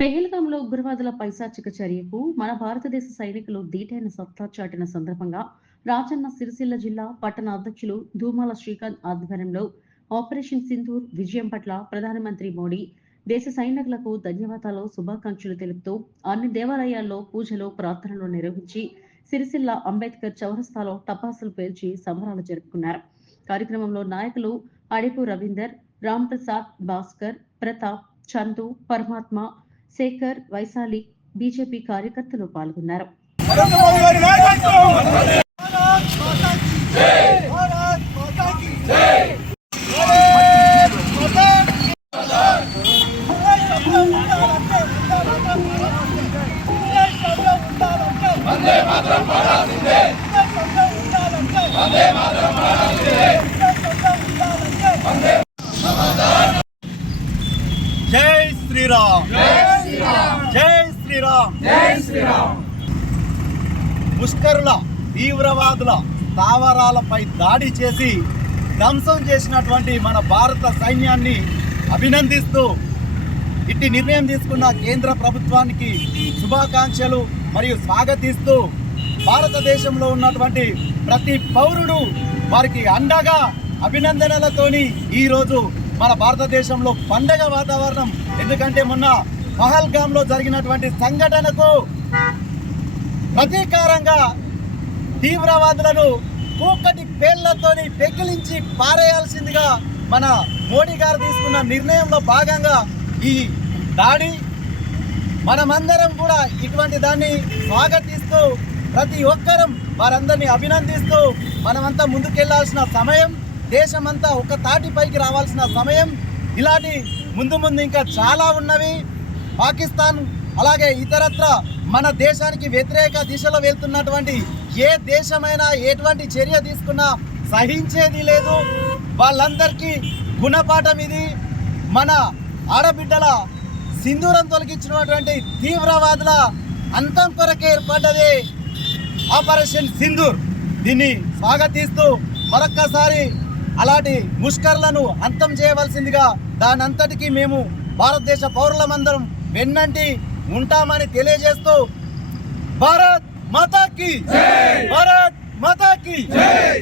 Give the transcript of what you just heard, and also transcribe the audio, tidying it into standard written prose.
పెహల్గాంలో ఉగ్రవాదుల పైశాచిక చర్యకు మన భారతదేశ సైనికులు ధీటైన సత్తా చాటిన సందర్భంగా రాజన్న సిరిసిల్ల జిల్లా పట్టణ అధ్యక్షులు ధూమాల శ్రీకాంత్ ఆధ్వర్యంలో ఆపరేషన్ సింధూర్ విజయం పట్ల ప్రధానమంత్రి మోడీ దేశ సైనికులకు ధన్యవాదాలు శుభాకాంక్షలు తెలుపుతూ అన్ని దేవాలయాల్లో పూజలు ప్రార్థనలు నిర్వహించి సిరిసిల్ల అంబేద్కర్ చౌరస్తాలో టపాసులు పేల్చి సంబరాలు జరుపుకున్నారు. కార్యక్రమంలో నాయకులు అడిపు రవీందర్, రామ్ ప్రసాద్, భాస్కర్, ప్రతాప్, చందు, పరమాత్మ, శేఖర్, వైశాలి, బీజేపీ కార్యకర్తలు పాల్గొన్నారు. జై శ్రీరామ్, జై శ్రీరామ్, జై శ్రీరామ్. ముష్కరుల తీవ్రవాదుల స్థావరాలపై దాడి చేసి ధ్వంసం చేసినటువంటి మన భారత సైన్యాన్ని అభినందిస్తూ ఇట్టి నిర్ణయం తీసుకున్న కేంద్ర ప్రభుత్వానికి శుభాకాంక్షలు మరియు స్వాగతిస్తూ భారతదేశంలో ఉన్నటువంటి ప్రతి పౌరుడు వారికి అండగా అభినందనలతోని ఈరోజు మన భారతదేశంలో పండగ వాతావరణం. ఎందుకంటే మొన్న పహల్గాంలో జరిగినటువంటి సంఘటనకు ప్రతీకారంగా తీవ్రవాదులను కూకటి పేళ్లతోని పెకిలించి పారేయాల్సిందిగా మన మోడీ గారు తీసుకున్న నిర్ణయంలో భాగంగా ఈ దాడి మనమందరం కూడా ఇటువంటి దాన్ని స్వాగతిస్తూ ప్రతి ఒక్కరం వారందరినీ అభినందిస్తూ మనమంతా ముందుకెళ్లాల్సిన సమయం, దేశమంతా ఒక తాటిపైకి రావాల్సిన సమయం. ఇలాంటి ముందు ఇంకా చాలా ఉన్నవి. పాకిస్తాన్ అలాగే ఇతరత్ర మన దేశానికి వ్యతిరేక దిశలో వెళ్తున్నటువంటి ఏ దేశమైనా ఎటువంటి చర్య తీసుకున్నా సహించేది లేదు. వాళ్ళందరికీ గుణపాఠం ఇది. మన ఆడబిడ్డల సింధూరం తొలగించినటువంటి తీవ్రవాదుల అంతం కొరకే ఏర్పడ్డది ఆపరేషన్ సింధూర్. దీన్ని స్వాగతిస్తూ మరొక్కసారి అలాంటి ముష్కర్లను అంతం చేయవలసిందిగా దానంతటికీ మేము భారతదేశ పౌరులమందరం వెన్నంటి ఉంటామని తెలియజేస్తూ భారత్ మాతాకి జై, భారత్ మాతాకి జై.